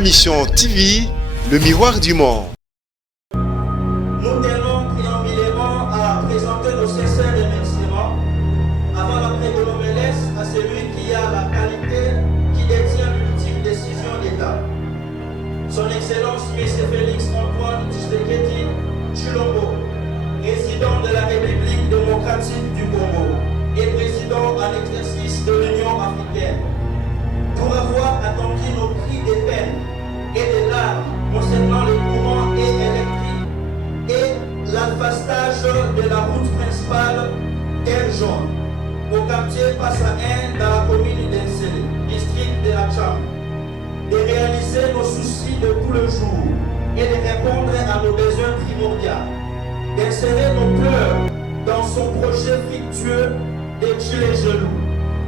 Mission TV, le miroir du monde. Nous tenons triomphaliquement à présenter nos sincères remerciements avant la pré-gourmélesse à celui qui a la qualité, qui détient l'ultime décision d'État. Son Excellence M. Félix Antoine Tshisekedi Tshilombo, président de la République démocratique du Congo et président en exercice de l'Union africaine, pour avoir attendu nos cris de peine et de larmes concernant les courants électriques et l'alphastage de la route principale Terre Jaune au quartier Passahen dans la commune d'Ensele, district de la Tcham, de réaliser nos soucis de tout le jour et de répondre à nos besoins primordiaux, d'insérer nos pleurs dans son projet fructueux de Gilets Jaloux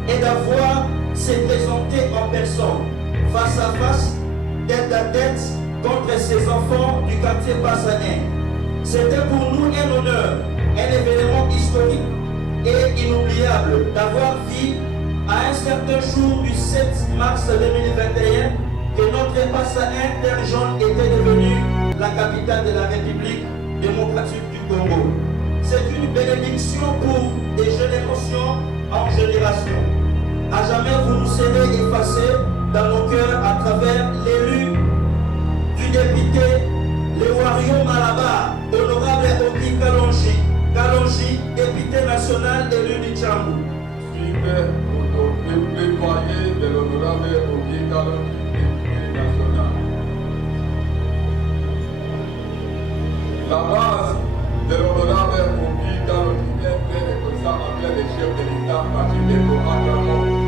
et d'avoir se présenter en personne, face à face, tête à tête, contre ces enfants du quartier Passahen. C'était pour nous un honneur, un événement historique et inoubliable d'avoir vu à un certain jour du 7 mars 2021 que notre Passahen Terre Jaune était devenue la capitale de la République démocratique du Congo. C'est une bénédiction pour des générations en génération. À jamais vous nous serez effacés dans nos cœurs à travers l'élu du député Léwario Malaba, honorable Obi Kalonji, député national élu du Tchambou. Suite au plaidoyer de l'honorable Obi Kalonji, député national. La base de l'honorable Obi Kalonji est très reconnaissant envers les chefs de l'État, Patrick Deko Akramon.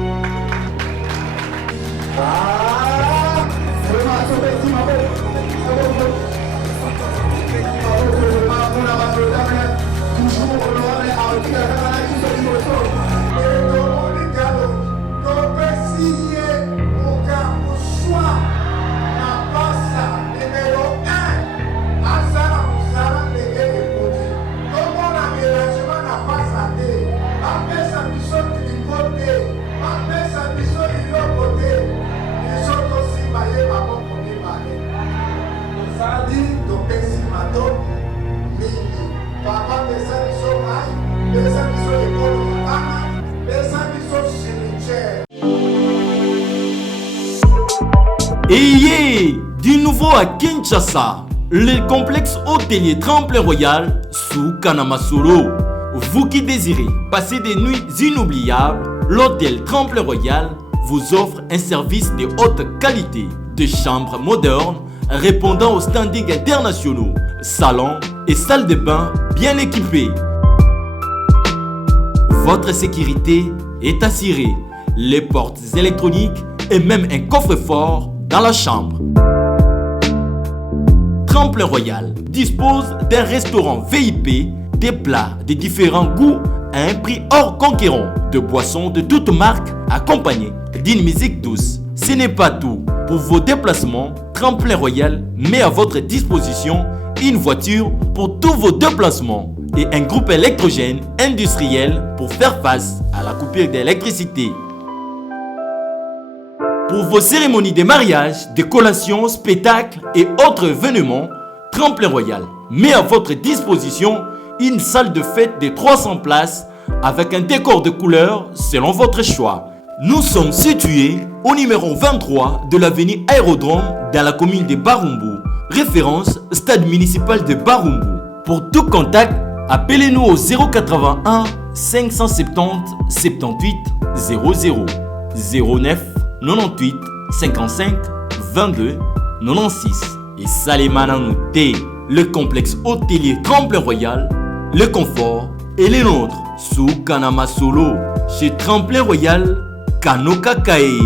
Et du nouveau à Kinshasa, le complexe hôtelier Tremplin Royal sous Kanamasolo. Vous qui désirez passer des nuits inoubliables, l'hôtel Tremplin Royal vous offre un service de haute qualité, de chambres modernes répondant aux standards internationaux, salons et salles de bain bien équipées. Votre sécurité est assurée, les portes électroniques et même un coffre-fort dans la chambre. Tremplin Royal dispose d'un restaurant VIP, des plats de différents goûts à un prix hors conquérant, de boissons de toutes marques accompagnées d'une musique douce. Ce n'est pas tout. Pour vos déplacements, Tremplin Royal met à votre disposition une voiture pour tous vos déplacements et un groupe électrogène industriel pour faire face à la coupure d'électricité. Pour vos cérémonies de mariage, de collations, spectacles et autres événements, Tremplin Royal met à votre disposition une salle de fête de 300 places avec un décor de couleurs selon votre choix. Nous sommes situés au numéro 23 de l'avenue Aérodrome dans la commune de Barumbu, référence stade municipal de Barumbu. Pour tout contact, appelez-nous au 081 570 78 00 09 98 55 22 96 et Salimana Nouté, le complexe hôtelier Tremplin Royal, le confort et les nôtres sous Kanamasolo chez Tremplin Royal Kanoka Kae.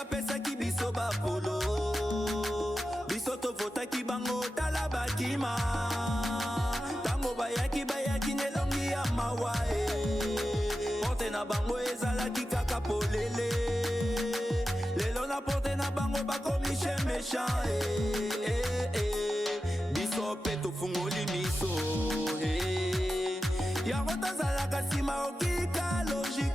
bapesaki biso bapolo biso tovotaki bango tala bakima tango bayaki nelongi ya mawa porte na bango ezalaki kaka polele lelo na porte na bango bakomishe méchant biso pe tofungoli miso yango tozalaka nsima okika logi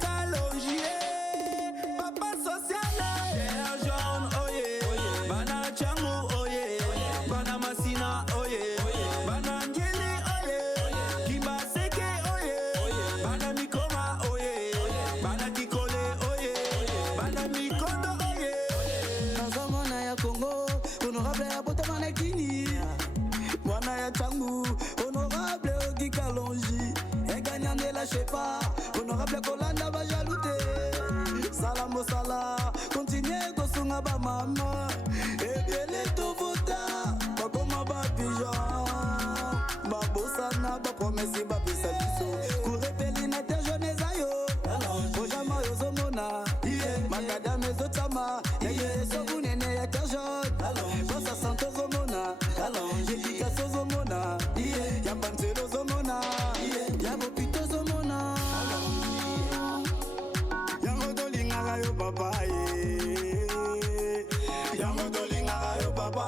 papa sociale Cher John oye bana changu oye bana masina oye bana ngili oye kimbaseke oye bana mikoma oye bana kikole oye bana mikondo oye nazomona ya Congo honorable ya botamana kini mwana ya changu honorable okikalongi eganyande la shepa honorable kolanda bajalute sala mosala continue kosunga bamama ebele tovota bakoma bapigeon babosana bapromesi bapesa biso kurepeli na te jeune eza yo ojama yozomona makadame ezotama yeyesoku nene ya terjon bosa sante ozomona efikace ozomona ya banzelo ozomona ya bopito ozomona yango tolingaka yo papa yango tolingaka yo papa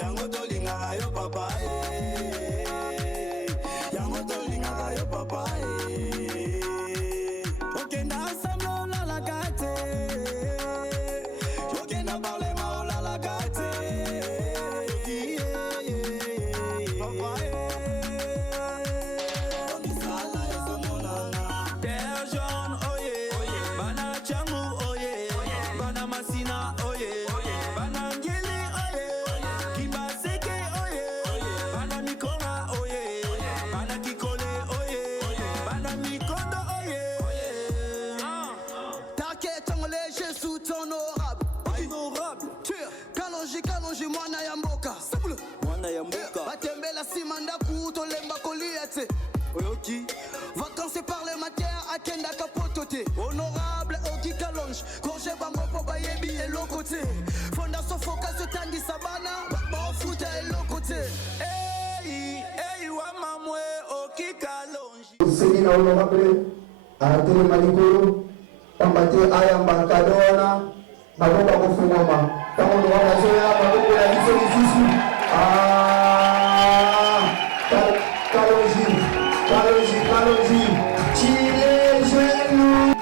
yango tolingaka yo papa yango tolingaka yo papa okenda ensemble olalaka te okenda parlema olalaka te papa misala ezomonana Terre jaune oye bana changu oye bana masina oye bana ngili oye kimbaseke oye bana mikoma oye bana kikole oye bana mikondo oye Take tongole Jésus honorable Kalonji mwana ya mboka mwana ya mboka batembela nsima ndaku tolemba kolia te oyoki vacances parlementaire akendaka poto te honorable oki kalonge konge bango mpo bayebi eloko te fondation focus otangisa bana baofuta eloko te ei wa mamwe oki kalonge Seni na honorable atelema likolo pamba te ayamba kado wana bakoka kofungwama ntango honorable azoya bakoko ya biso lisusu Kalonji chile genou.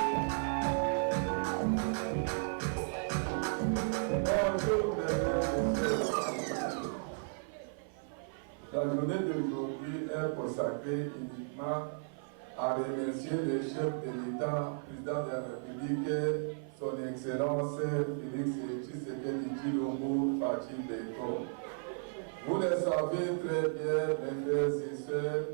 La journée d'aujourd'hui est consacrée uniquement à remercier le chef de l'État, président de la République, son Excellence Félix Tshisekedi Tshilombo Fatou Beko. Vous le savez très bien, mes frères et sœurs,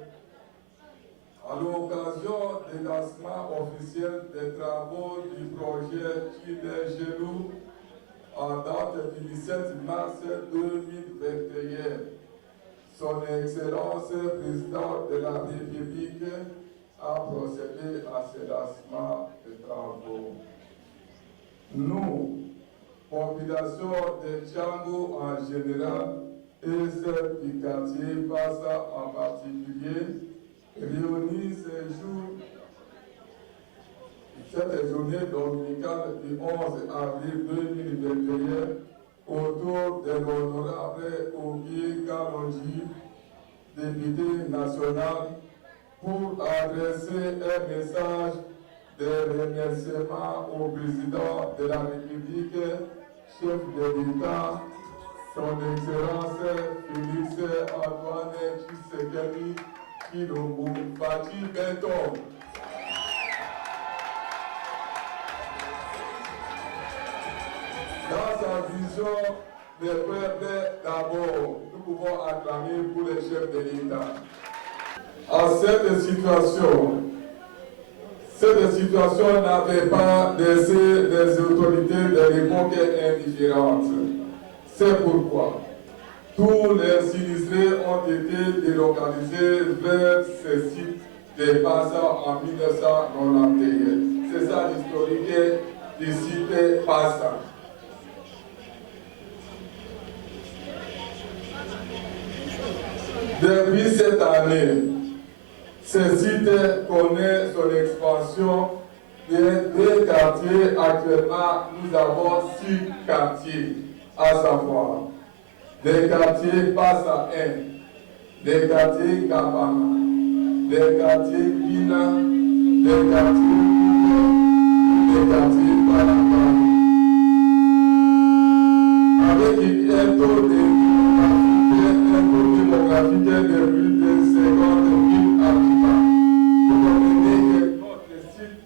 à l'occasion du lancement officiel des travaux du projet Chile Genou, en date du 17 mars 2021, son Excellence, président de la République, a procédé à ce lancement de travaux. Nous, population de Tchango en général et celle du quartier Bassa en particulier, réunis cette journée dominicale du 11 avril 2021 autour de l'honorable Oki Kalonji, député national, pour adresser un message de remerciement au président de la République, chef de l'État, son Excellence Félix Antoine Tshisekedi Tshilombo Fatou Beko. Dans sa vision, le peuple d'abord, nous pouvons acclamer pour le chef de l'État. À cette situation n'avait pas laissé les autorités de l'époque indifférentes. C'est pourquoi tous les sinistrés ont été délocalisés vers ce site de Bassa en 1991. C'est ça l'historique du site Passa. Depuis cette année, ce site connaît son expansion de 2 quartiers. Actuellement, nous avons 6 quartiers, à savoir les quartiers Passa 1, les quartiers Kabana, les quartiers Bina, les quartiers Balabala. Avec un taux démographique de plus de 50 000 habitants. Vous comprenez que notre site,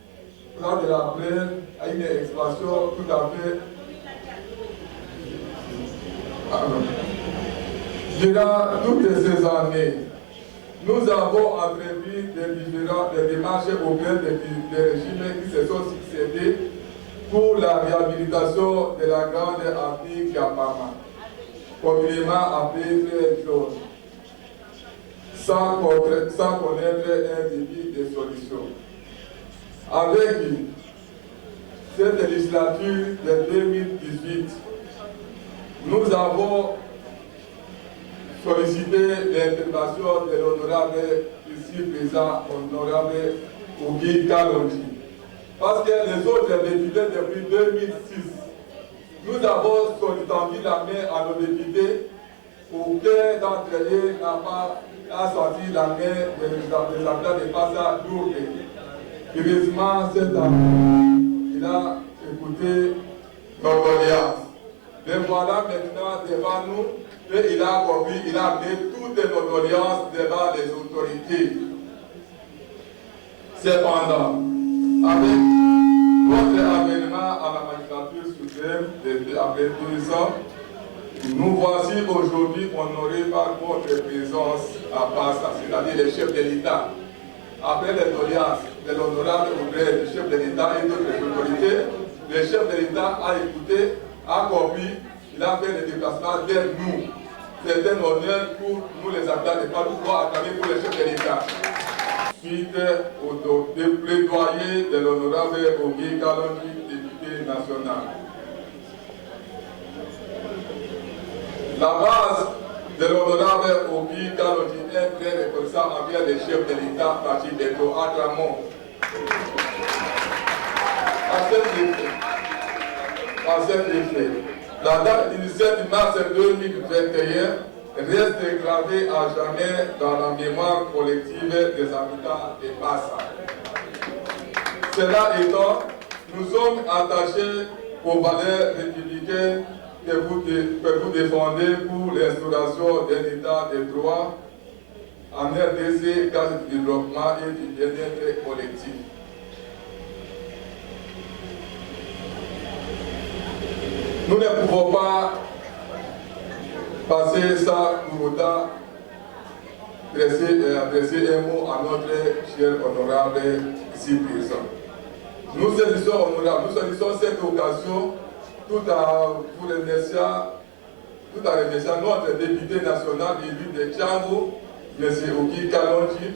Plan de la Plaine, a une expansion tout à fait. Durant toutes ces années, nous avons entrepris des démarches auprès des régimes qui se sont succédés pour la réhabilitation de la grande avenue Kapama, communément appelée Fleur Jaune, sans connaître un début de solution. Avec cette législature de 2018, nous avons sollicité l'intervention de l'honorable ici présent, honorable Ogi Kalonji. Parce que les autres députés depuis 2006, nous avons tendu la main à nos députés. Aucun d'entre eux n'a pas sorti la main des habitants de Passa Lourdes. Heureusement, cette année, il a écouté nos doléances. Mais voilà maintenant devant nous, et il a compris, il a mis toutes nos doléances devant les autorités. Cependant, avec votre avènement à la magistrature suprême après 2 ans, nous voici aujourd'hui honorés par votre présence à Passa, c'est-à-dire les chefs de l'État. Après les doléances de l'honorable auprès du chef de l'État et d'autres autorités, le chef de l'État a écouté, a compris, il a fait des déplacements vers nous. C'est un honneur pour nous les habitants de Passa de pouvoir acclamer pour le chef de l'État. Suite au plaidoyer de l'honorable Ogi Kalonji, député national. La base de l'honorable Ogi Kalonji est très reconnaissant envers les chefs de l'État, Patrick Eto, à Clermont. À cet effet, la date du 17 mars 2021 reste gravée à jamais dans la mémoire collective des habitants de Passa. Cela étant, nous sommes attachés aux valeurs républicaines que vous défendez pour l'instauration d'un état de droit en RDC, cadre du développement et du bien-être collectif. Nous ne pouvons pas passer ça pour autant adresser un mot à notre cher honorable ici présent. Nous saisissons, honorable, nous saisissons cette occasion tout en remerciant notre député national élu de Tchango, M. Ogi Kalonji,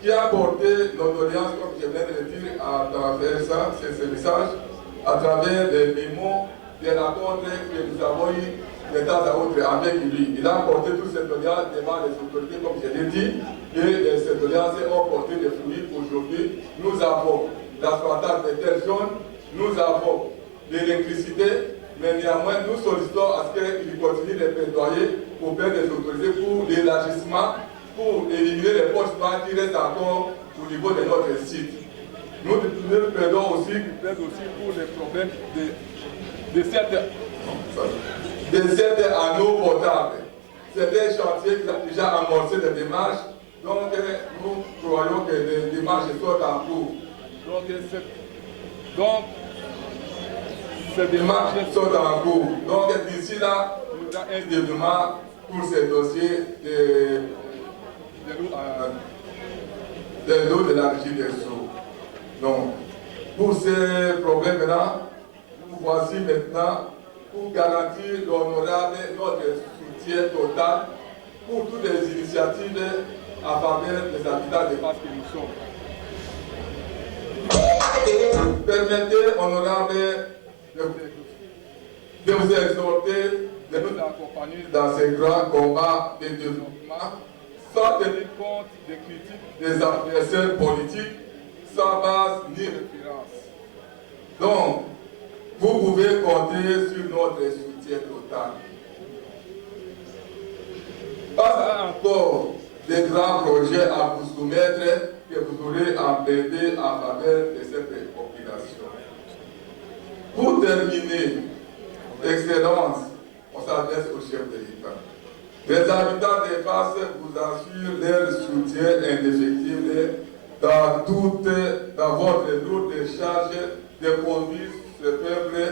qui a porté nos doléances, comme je viens de le dire, à travers ça, ce message, à travers les mémos, des rencontres que nous avons eues de temps à autre avec lui. Il a porté toutes ces doléances devant les autorités, comme je l'ai dit, et ces doléances ont porté des fruits. Aujourd'hui, nous avons l'asphaltage des terres jaunes, nous avons l'électricité, mais néanmoins, nous sollicitons à ce qu'il continue de plaidoyer auprès des autorités pour l'élargissement, pour éliminer les postes noirs qui restent encore au niveau de notre site. Nous plaidons aussi pour les problèmes de cette anneau potable. C'est un chantier qui a déjà amorcé des démarches, donc nous croyons que les démarches sont en cours. Donc ces démarches sont en cours. Donc d'ici là, nous avons un développement pour ces dossiers de l'eau de la régie des eaux. Donc, pour ces problèmes-là, nous voici maintenant pour garantir l'honorable notre soutien total pour toutes les initiatives en faveur des habitants de Passa que nous sommes. Permettez, honorable, de vous exhorter de nous accompagner dans ces grands combats de développement sans tenir compte des critiques des adversaires politiques, sans base ni référence. Donc, vous pouvez compter sur notre soutien total. Pas encore de grands projets à vous soumettre que vous aurez emprunté en faveur de cette population. Pour terminer, Excellence, on s'adresse au chef de l'État. Les habitants des Fasses vous assurent leur soutien indéfectible dans votre lourde charge de conduire ce peuple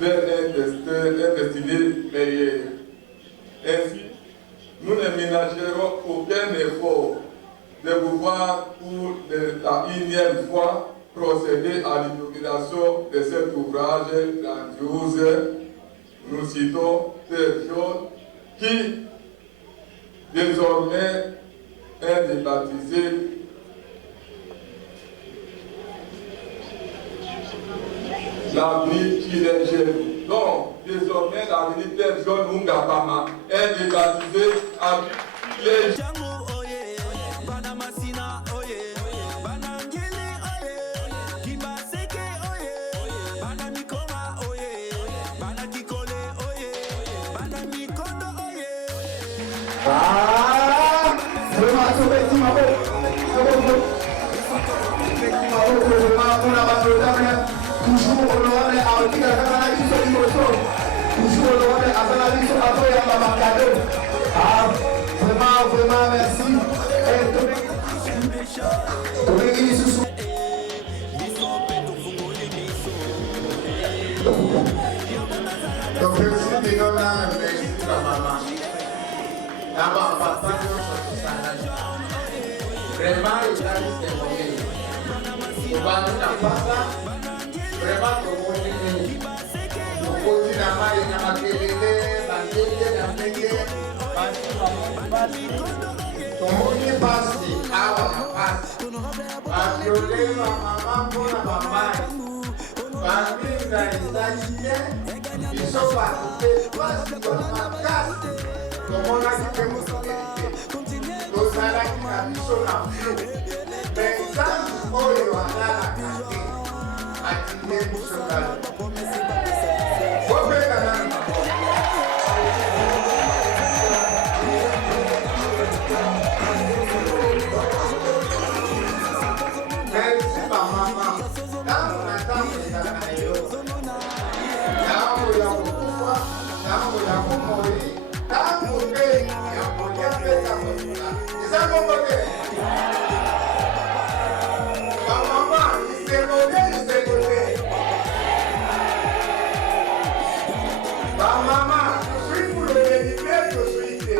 vers un destin meilleur. Ainsi, nous ne ménagerons aucun effort de vous voir pour la énième fois procéder à l'inauguration de cet ouvrage grandiose. Nous citons Terre jaune qui, désormais, est débaptisé l'avenir qui est jeune. Donc, désormais, l'avenir Terre jaune Mungapama est débaptisé l'avenir qui est jeune. Toujours honorable à Oki Azana Biso Imoso. Toujours honorable à Azana Biso Atoya Babakado. Vraiment merci. Tomeki Susu. Donc merci de nous là, merci à maman. D'abord papa vraiment il a dit c'est mauvais. On va nous la passer. Vraiment pour nous pose la main et la maquillée, la maquillée, Tomoni pasi, awa pasi. Baviole ma maman pour la maman. Bambinga izaliye, biso bakute pasi pour ma casse. Tomona kipe musokelite. Tozalaki na biso na flou. Benzanzi oyo azalaka te. Atile musokala. Kopeka na mako. Merci ma maman. Tango na tango ezalaka yo. Tango ya kokufa, tango ya komoi, tango mpe ya kolia mpe ya kolia. Eza bongo te. Ma maman, isekole. Ma maman, je suis pour le libérer, je suis ici.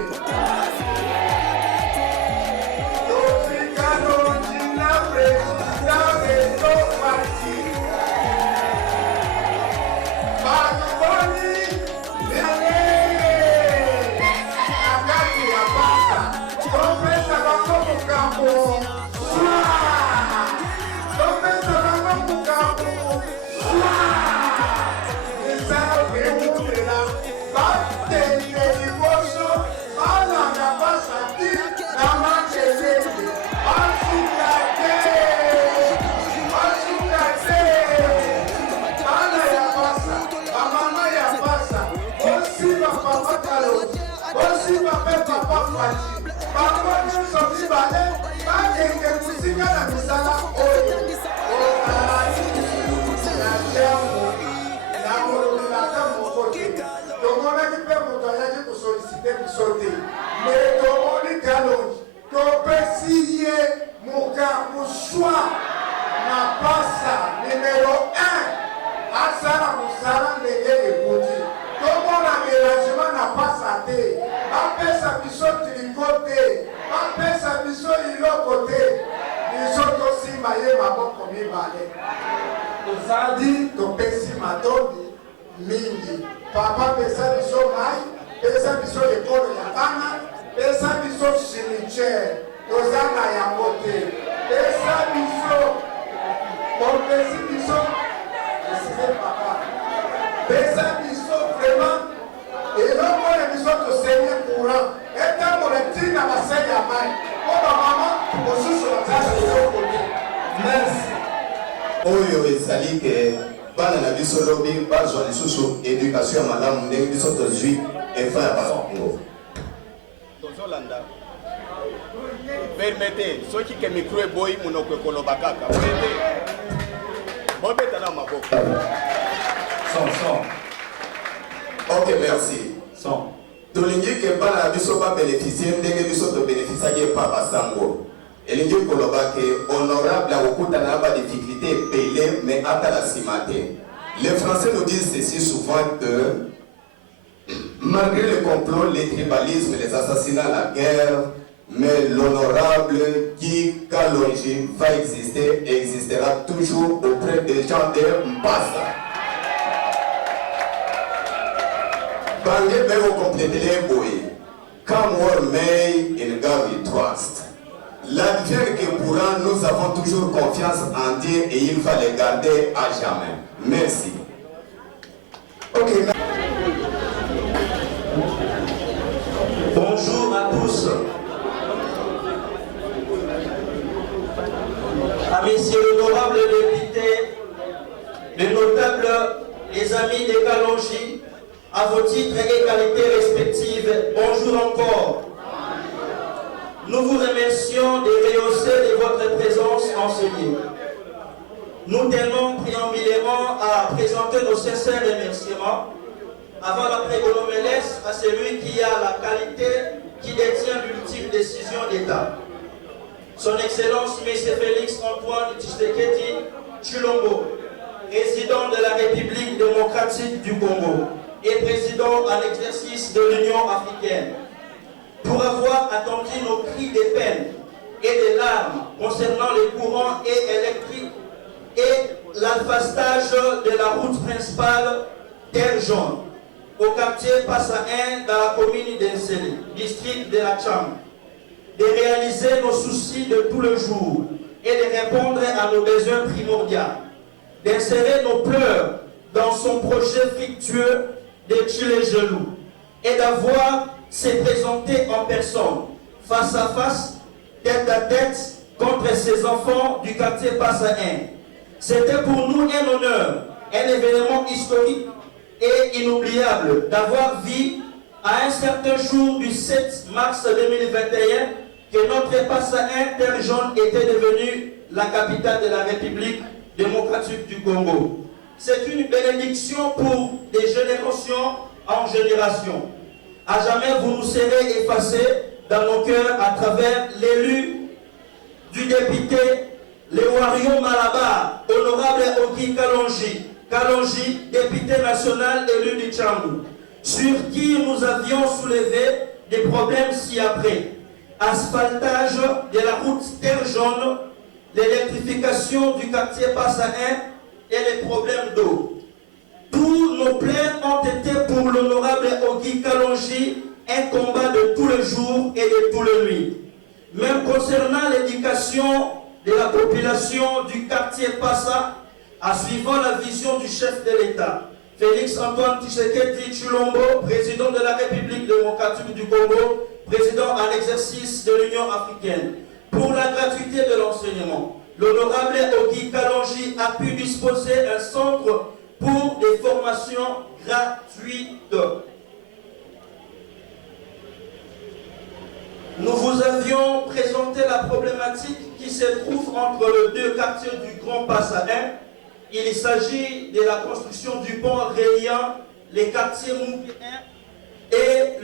Papa pesa biso mai, pesa biso ekolo ya bana, pesa biso cimetière, tozanga yango te. Pesa biso, kopesi biso biso décider papa pesa biso vraiment eloko oyo biso tosenya courant etangola ntina basali ya mai po bamama mosusu bazala eloko te. Merci. Oyo ezali ke bana na biso lobi bazwa lisusu éducation ya malamu ndenge biso tozwi efa ya bakongo tozolanda permettez soki ke micro eboyi monoko ekoloba kaka boyede bobeta na maboko. Son. Ok, merci. tolingi ke bana na biso babénéficie ndenge biso tobénéficiaki epa basango elingi koloba ke honorable akokutana na badifficulté ebele mais atala nsima te. Les Français nous disent ceci souvent que malgré le complot, les tribalismes, les assassinats, la guerre, mais l'honorable Guy Kalonji va exister et existera toujours auprès des gens de Mpassa. Bangé Béo compléter les boys. Come what may, in God we trust. L'advers que pourra, nous avons toujours confiance en Dieu et il va les garder à jamais. Merci. Ok. Bonjour à tous. À messieurs l'honorable député, les notables, les amis des Kalonji, à vos titres et qualités respectives, bonjour encore. Nous vous remercions de rehausser de votre présence en ce lieu. Nous tenons préambulément à présenter nos sincères remerciements avant la prégonomélesse à celui qui a la qualité qui détient l'ultime décision d'État. Son Excellence M. Félix Antoine Tshisekedi Tshilombo, président de la République démocratique du Congo et président en exercice de l'Union africaine, pour avoir attendu nos cris de peine et de larmes concernant les courants électriques et l'alphastage de la route principale Terre Jaune au quartier Passa 1 dans la commune d'Ensele, district de la Tcham, de réaliser nos soucis de tout le jour et de répondre à nos besoins primordiaux, d'insérer nos pleurs dans son projet fructueux de Chile Gelou et d'avoir se présenter en personne, face à face, tête à tête, contre ces enfants du quartier Passa 1. C'était pour nous un honneur, un événement historique et inoubliable d'avoir vu à un certain jour du 7 mars 2021 que notre Passa 1 Terre Jaune était devenue la capitale de la République démocratique du Congo. C'est une bénédiction pour des générations en génération. À jamais vous nous serez effacés dans nos cœurs à travers l'élu du député Léwario Malabar, honorable Oki Kalonji, député national élu du Tchangou, sur qui nous avions soulevé des problèmes ci-après. Asphaltage de la route Terre Jaune, l'électrification du quartier Passa 1 et les problèmes d'eau. Tous nos plaintes ont été pour l'honorable Oki Kalonji un combat de tous les jours et de tous les nuits. Même concernant l'éducation de la population du quartier Passa, en suivant la vision du chef de l'État, Félix Antoine Tshisekedi Tshilombo, président de la République démocratique du Congo, président en exercice de l'Union africaine, pour la gratuité de l'enseignement. L'honorable Oki Kalonji a pu disposer d'un centre pour des formations gratuites. Nous vous avions présenté la problématique qui se trouve entre les deux quartiers du Grand Passa 1. Il s'agit de la construction du pont reliant les quartiers Mouké 1 et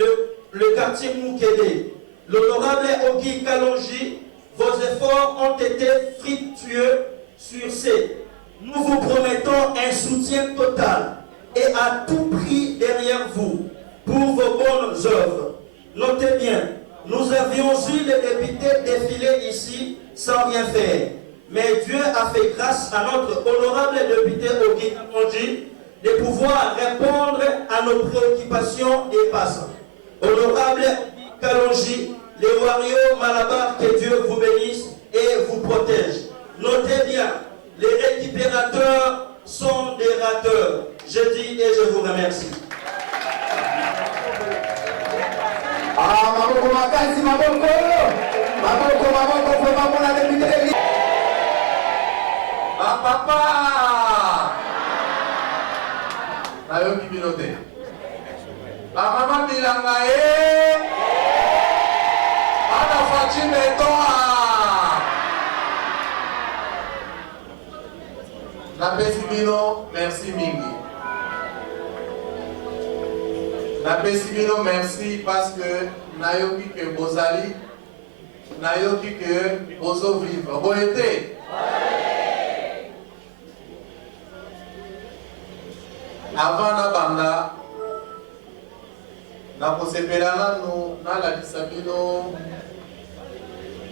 le quartier Moukédé. L'honorable Oki Kalonji, vos efforts ont été fructueux sur ces. Nous vous promettons un soutien total et à tout prix derrière vous pour vos bonnes œuvres. Notez bien, nous avions eu les députés défiler ici sans rien faire. Mais Dieu a fait grâce à notre honorable député Oki Kalonji de pouvoir répondre à nos préoccupations et passants. Honorable Kalonji, les warriors Malabar, que Dieu vous bénisse et vous protège. Notez bien, Les récupérateurs sont des rateurs. Je dis et je vous remercie. Maboko makasi, maboko. Maboko, maboko, vraiment pour la début de l'église. Papa! Nayoki Binote. Maman Bilanga Ana Fatime Toa. Napesi bino, merci mingi. Napesi bino, merci parce que nayoki que bozali, nayoki que bozo vivre. Bon été. Avant na banda, na kosepelana no na la disabino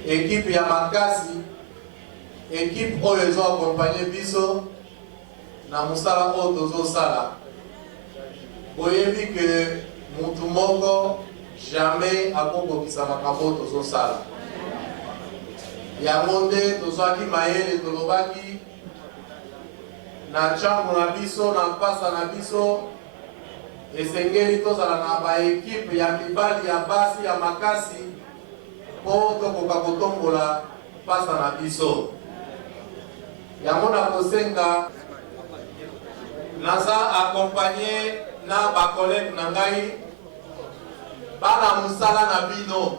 équipe ya makasi, équipe oyo ezo accompagner biso na musala oyo tozosala. Boyebi que mutu moko jamais akokokisa makambo tozosala. Yango nde tozwaki mayele tolobaki na chambre na biso na mpasa na biso esengeli tozala na baekipe ya mibali ya basi ya makasi mpo tokoka kotombola mpasa na biso. Yango na kosenga naza akompanye na bakolege na ngai bana musala na bino.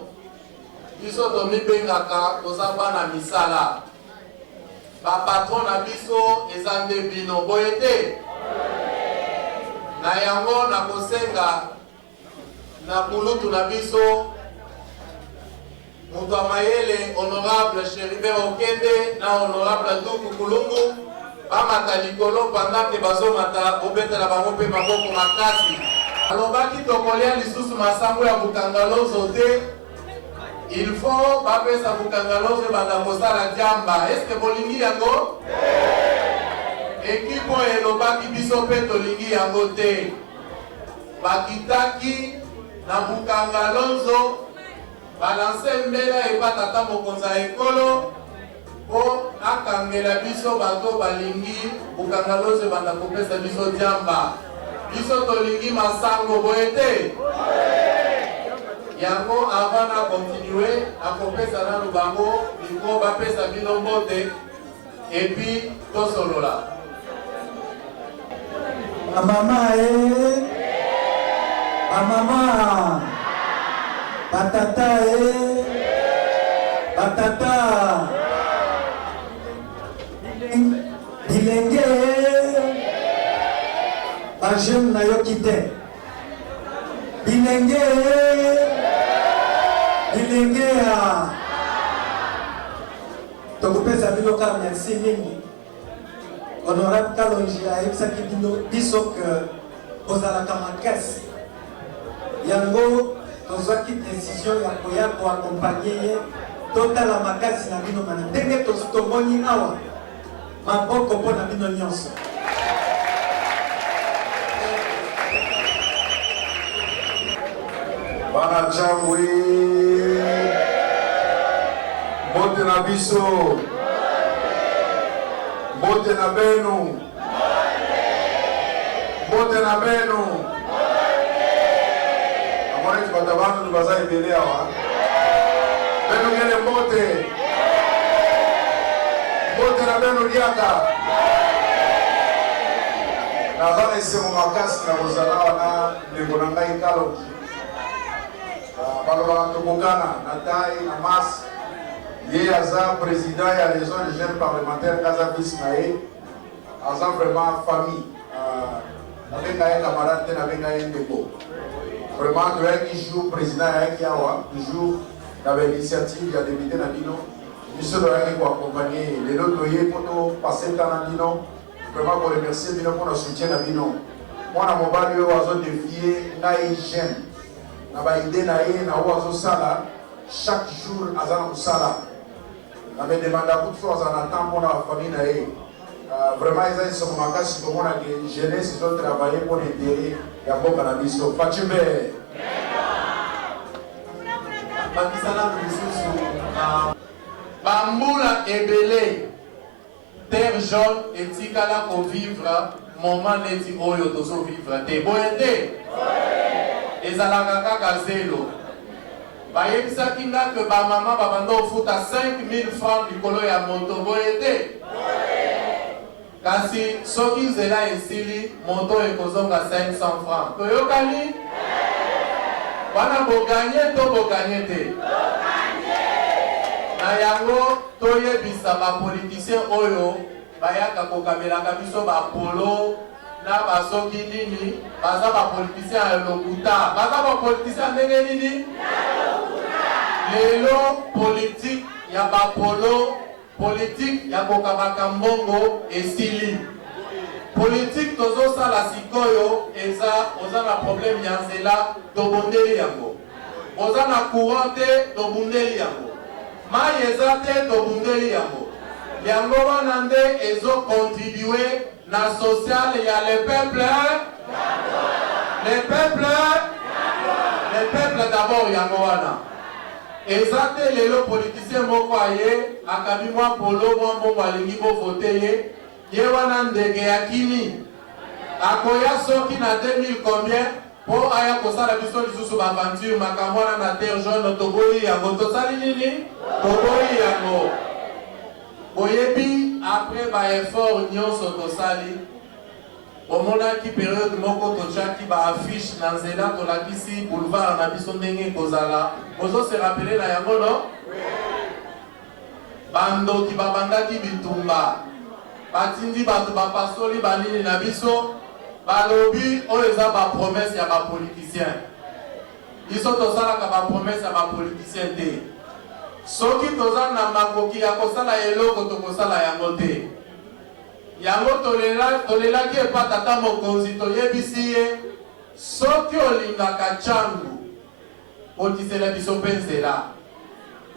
Biso tomibengaka toza bana misala. Ba patron na biso eza nde bino. Boye te na yango na kosenga na kulutu na biso mutu amayele honorable Cheribert Okende na honorable Duku Kulungu bamata likolo pendant bazomata obetela bango mpe maboko makasi. Alobaki tokolia lisusu masango ya bukangalozo te. Il faut bapesa bukangalozo banda kosala diamba. Est-ce que bolingi yango? Ekipo elobaki biso mpe tolingi yango te. Bakitaki na bukangalozo balanse mbela epatata mokonza ekolo po akangela biso bato balingi bukangalozo banda kopesa biso diamba. Biso tolingi masango boye te. Yango avant na continuer akopesa nanu bango liko bapesa bino mbote et puis tosolola. Mama mama batata batata bilenge bajeune na yoki te bilenge tokopesa bino ka merci mingi. Honorable Kalonji ayebisaki biso ke ozalaka makasi yango tozwaki décision ya koya koakompagne ye totala makasi na bino mana ndenge tomoni awa maboko mpo na bino nyonso. Bana changwe mbote na biso mbote na benu mbote na benu amone kibatabanu nibaza ibele awa benu ngene mbote mbote na benu liaka nazana esemo makasi na kozala wana ndeko na ngai Kalonji balobaka tokokana na tai na masi ye aza président ya région de jeunes parlementaires kaza vice na ye aza vraiment famille nabenga ye camarade te nabenga ye ndeko vraiment toyaki jour président yayaki awa toujours na bainitiative ya député na bino biso toyaki koaccompagne lelo toye mpo topase ntan na bino vraiment koremercie bino mpona soutien na bino. Mwana mobali oyo azodefie ngai jeune na baide na ye na oyo azosala chaque jour aza na kosala namedemanda kutu so aza na temps mpona bafamille na ye. Vraiment eza esoko makasi tomonake jeunesse ezotravaille mpona intere ya mboka na biso. Fachimbe bakisana lisusu bambula ebele terre jaune etikala kovivre moment neti oyo tozovivre te boye te ezalaka kaka zelo bayebisaki nga ke bamama babanda ofuta 5000 francs likolo ya moto boye te kasi soki nzela esili moto ekozonga 500 francs toyokani wana boganye to boganye te na yango toyebisa bapolitisien oyo bayaka kokamelaka biso bapolo na basoki nini baza bapolitisien ya lokuta baza bapolitisien ndenge nini lelo politique ya bapolo politique ya kokabaka mbongo esili politique tozosala sikoyo eza oza na problème ya nzela tobondeli yango oza na courant te tobundeli yango mai eza te tobundeli yango yango wana nde ezocontribue na social ya le peuple d'abord yango wana eza te lelo politicien moko aye akabi mwa polo mwa mbongo alingi bovote ye ye wana ndenge ya kini akoya soki na 2000 combien po aya kosala biso lisusu baaventure makambo wana na terre jaune toboyi yango tosali nini toboyi yango boyebi après baeffort nyonso tosali omonaki periode moko totiaki baaffiche na nzela tolakisi boulevard na biso ndenge ekozala bozose rappele na yango no bandoki babandaki bitumba batindi bato bapasoli banini na biso balobi oyo eza bapromese ya bapolitisien biso tosalaka bapromese ya bapolitisien te soki toza na makoki ya kosala eloko tokosala yango te yango tolelaki epa tata mokonzi toyebisi ye soki olingaka ntango kotisela biso mpe nzela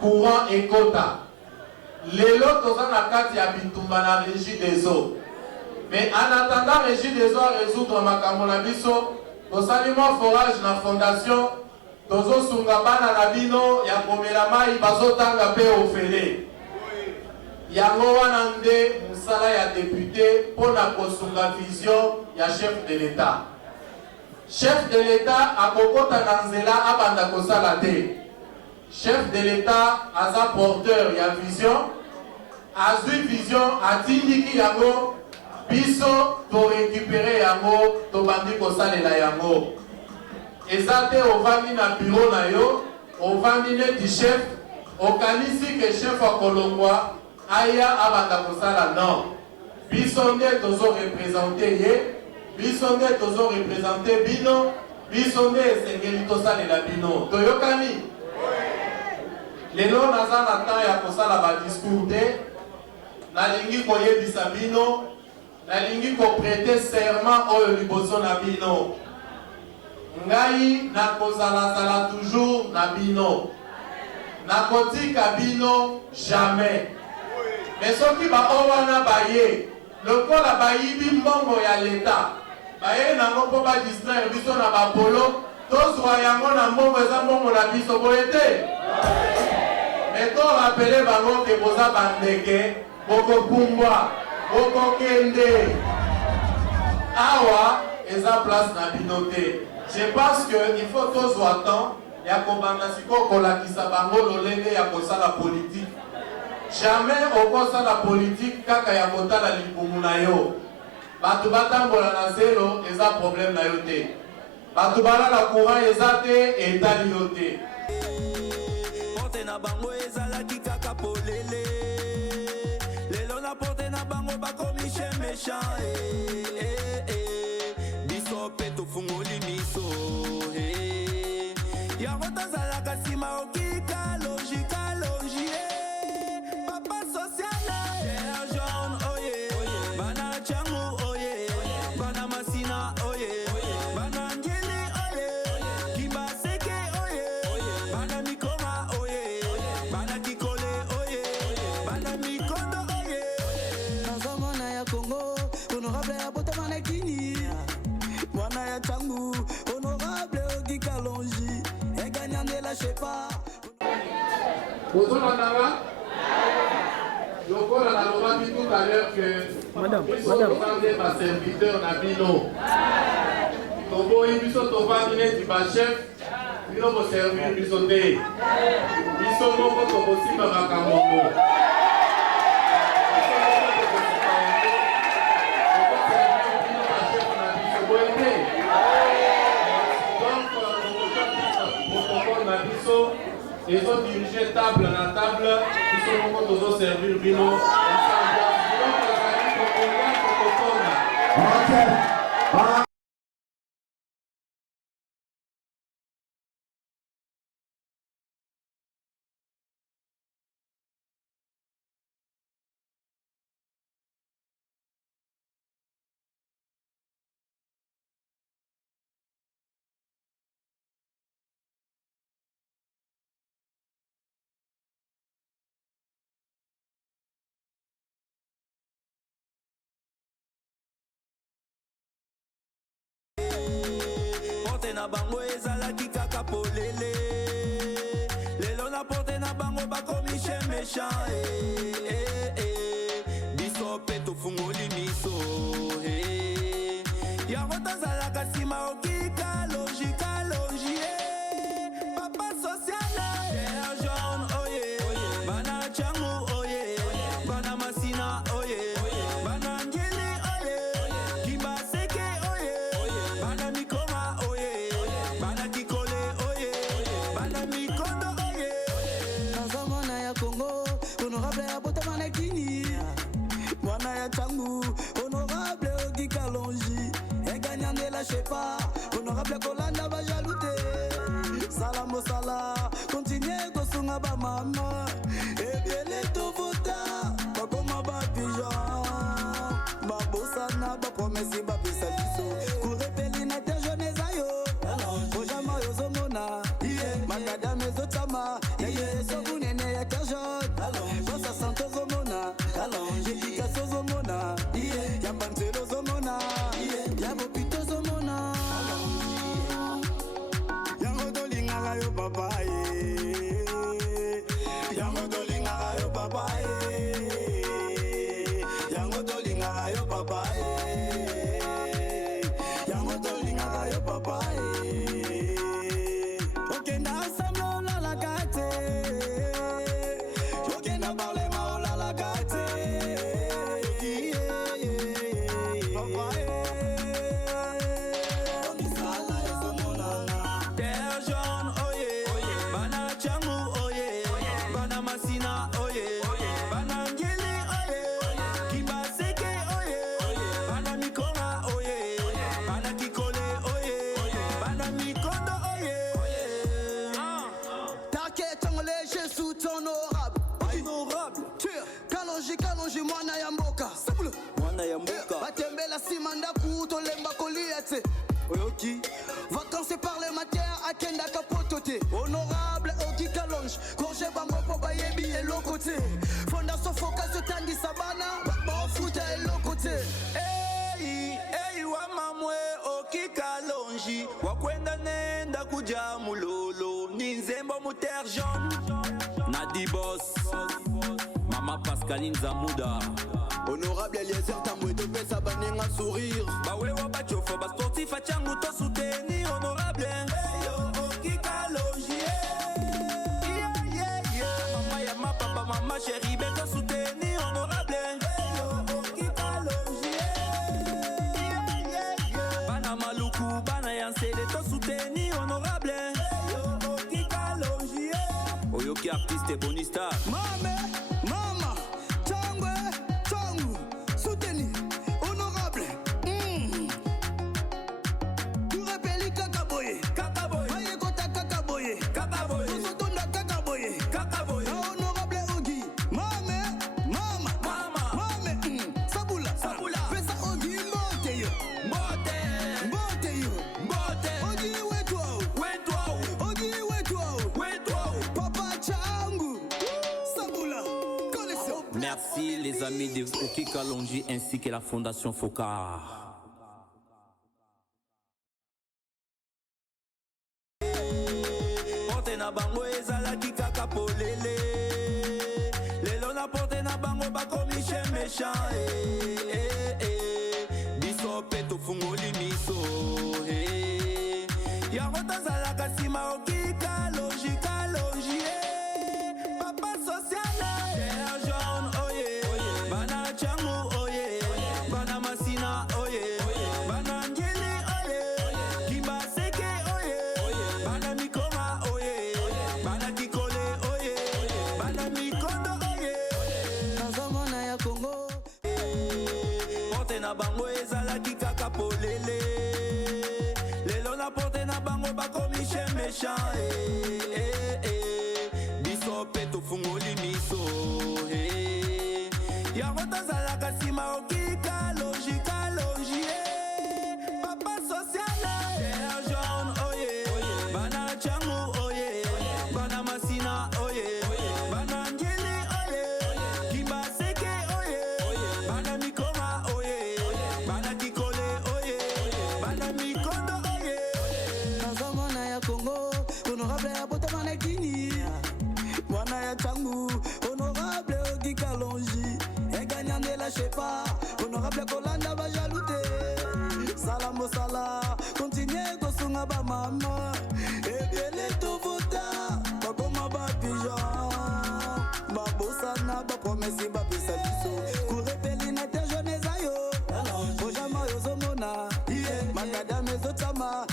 courant ekota lelo toza na kati ya bitumba na régie des eaux mais en attendant régie des eaux résoudre makambo na biso tosali mwa forage na fondation tozosunga bana na bino ya komela mai bazotanga mpe ofele yango wana nde mosala ya député mpona kosunga vision ya chef de l'état chef de l'état akokota na nzela abanda kosala te chef de l'état aza porteur ya vision azwi vision atindiki yango biso torécupere yango tobandi kosalela yango eza te ovandi na bureau na yo ovandi neti chef okanisi ke chef akolongwa aya abanda kosala non biso nde tozorepresente ye biso nde tozorepresente bino biso nde esengeli tosalela bino toyokani lelo naza na temps ya kosala badiscours te nalingi koyebisa bino nalingi koprete serment oyo liboso na bino ngai nakozalazala toujours na bino nakotika bino jamais mais soki baoyo wana baye lokola bayibi mbongo ya leta baye nango mpo badistraire biso na bapolo tozwa yango na mbongo eza mbongo na biso boye te mais torapele bango ke boza bandeke bokopumbwa bokokende awa eza place na bino te je pense que il faut tozwa temps ya kobanda sikoyo kolakisa bango lolenge ya kosala politique jamais okosala politique kaka ya kotala libumu na yo bato batambola na zelo eza problème na yo te bato balala courant eza te etali yo te porte na bango ezalaki kaka polele lelo na porte na bango bakomi che méchant biso mpe tofungoli miso yango tozalaka nsima okika logika logie papa sociale terre jaune oye bana changu oye bana masina oye bana ngili oye kimbaseke oye bana mikoma oye bana kikole oye bana mikondo oye nazomona ya Congo honorable ya botamana kini mwana ya changu honorable okikalongi eganyandela shepa ozolanda lokola nalobaki tout à l'heure que biso tozande baserviteur na bino toboyi biso tovandi neti bachef bino boservir biso te biso moko tokosimba makambo et sont dirigés table na table, ils sont encore tous servir vino. Na bango ezalaki kaka polele lelo na porte na bango bakomishe méchant biso pe tofungoli miso yango tozalaka nsima okika logi papa sociale terre jaune oye bana changu oye bana masina oye bana ngeli oye kimbaseke oye bana mikoma oye honorable ya botamana kini mwana ya changu honorable Ogi Kalonji eganyande la shepa honorable kolanda bajalute salamo sala continue kosunga ba mama ebele tovota bakoma ba pigeon babosana ba promesse ba pesa biso kurepeli na terre jeunesse ayo ojama yozomona makadame zotama yeye sokunene ya terre jaune Bossa Santos Zomona, Jessica Sozomona, Yabanzelo Zomona, Yabopito Zomona, Yangodolinga yo papa, Yangodolinga yo papa, Yangodolinga yo papa, Yangodolinga yo papa, ok, now some la gâte. Kalonji mwana ya mboka batembela simanda kutolemba koliate oyoki vacances par les matières akenda kapotote honorable Ogi Kalonji korje bango po bayebi eloko te fondation focus tandi sabana bafuta eloko te Ei wa mamwe Ogi Kalonji wakwenda nenda kuja mulolo ni nzembo mu terre jaune Nadi boss Mama Pascaline Zamuda honorable Eliezer Tambwe de pesa banenga sourire bawewa bachofo ba sportif a changu to soutenir honorable Ogi Kalonji mama ya ma papa mama chérie beto soutenir honorable Ogi Kalonji bana maluku bana yansele to soutenir honorable Ogi Kalonji oyoki artiste bonista mama Merci les amis de Ogi Kalonji ainsi que la Fondation Foka. Porte na bango ezalaki kaka polele lelo na porte na bango bango bakomishe méchant biso pe tofungoli miso yango tozalaka nsima okika logika logie papa sociale terre jaune oye bana changu oye bana masina oye bana ngili oye kimbaseke oye bana mikoma oye bana kikole oye bana mikondo oye nazomona ya Congo porte na bango ezalaki kaka polele lelo na porte na bango bakomishe méchant biso pe tofungoli miso yango tozalaka nsima okika logika logie papa sociale terre jaune oye bana changu oye bana masina oye bana ngili oye kimbaseke oye bana mikoma oye bana kikole oye bana mikondo oye nazomona ya Congo honorable ya botamana kini mwana ya changu honorable okikalongi eganyande la chepa honorable kolanda bajalute sala mosala continue kosunga bamama ebele tovota bakoma bapigeon babosana bapromesi bapesa biso kurepeli na te jeune zayo ojama yozomona makadame ezotama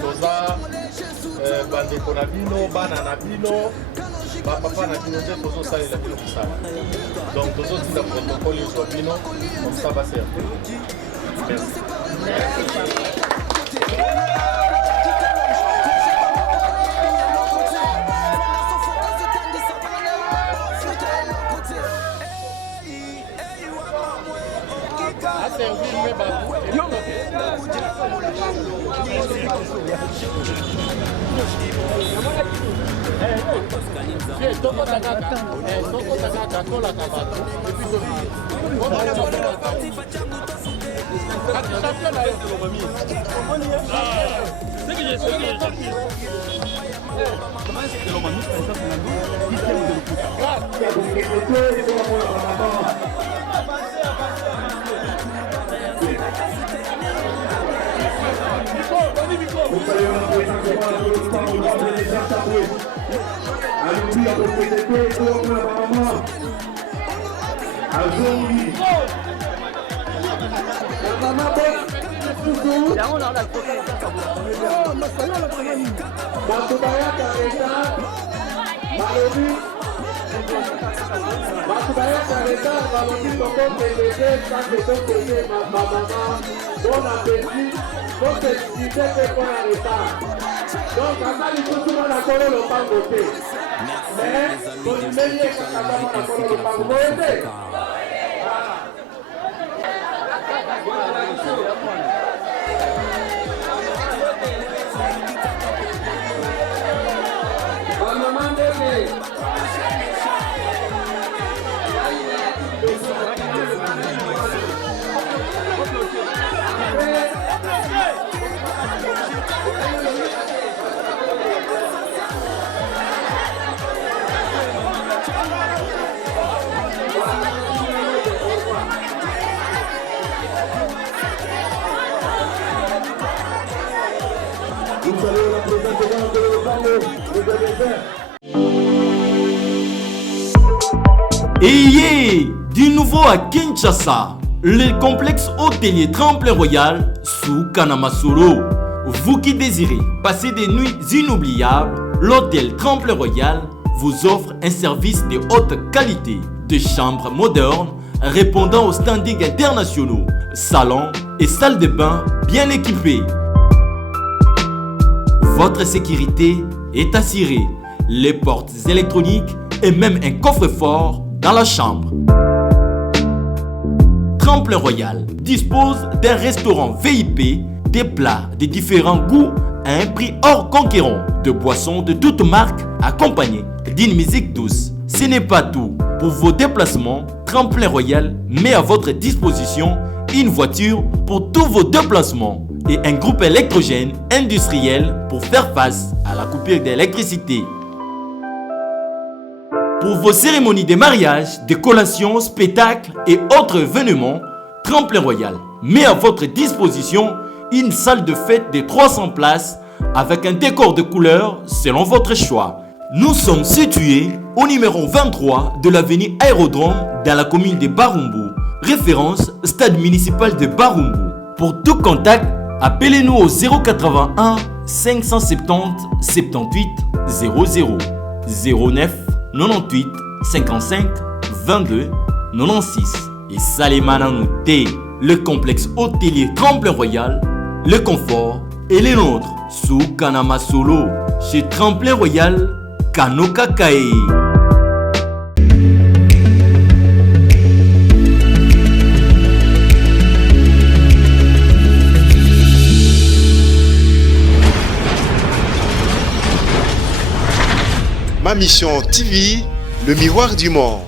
toza bandeko na bino bana na bino bapapa na bino nde tozosalela bino mosala donc tozotinda protokole ezwa bino komsa baserte aservir Bon appétit, faut s'expliquer que pour un retard. Donc, à ça, il faut tout le monde accorder le pain côté. Mais, pour le meilleur, quand on va accorder le pain côté. Ayez Du nouveau à Kinshasa, le complexe hôtelier Tremplin Royal sous Kanamasolo. Vous qui désirez passer des nuits inoubliables, l'hôtel Tremplin Royal vous offre un service de haute qualité, de chambres modernes répondant aux standards internationaux, salons et salles de bain bien équipées. Votre sécurité est assurée, les portes électroniques et même un coffre-fort dans la chambre. Tremplin Royal dispose d'un restaurant VIP, des plats de différents goûts à un prix hors concurrent, de boissons de toutes marques accompagnées d'une musique douce. Ce n'est pas tout. Pour vos déplacements, Tremplin Royal met à votre disposition une voiture pour tous vos déplacements et un groupe électrogène industriel pour faire face à la coupure d'électricité. Pour vos cérémonies de mariage, de collations, spectacles et autres événements, Tremplin Royal met à votre disposition une salle de fête de 300 places avec un décor de couleurs selon votre choix. Nous sommes situés au numéro 23 de l'avenue Aérodrome dans la commune de Barumbu, référence stade municipal de Barumbu. Pour tout contact, appelez-nous au 081 570 78 00 09 98 55 22 96 et Salimana Nouté, le complexe hôtelier Tremplin Royal, le confort et les nôtres sous Kanamasolo chez Tremplin Royal Kanokakae. Ma mission TV, le miroir du monde.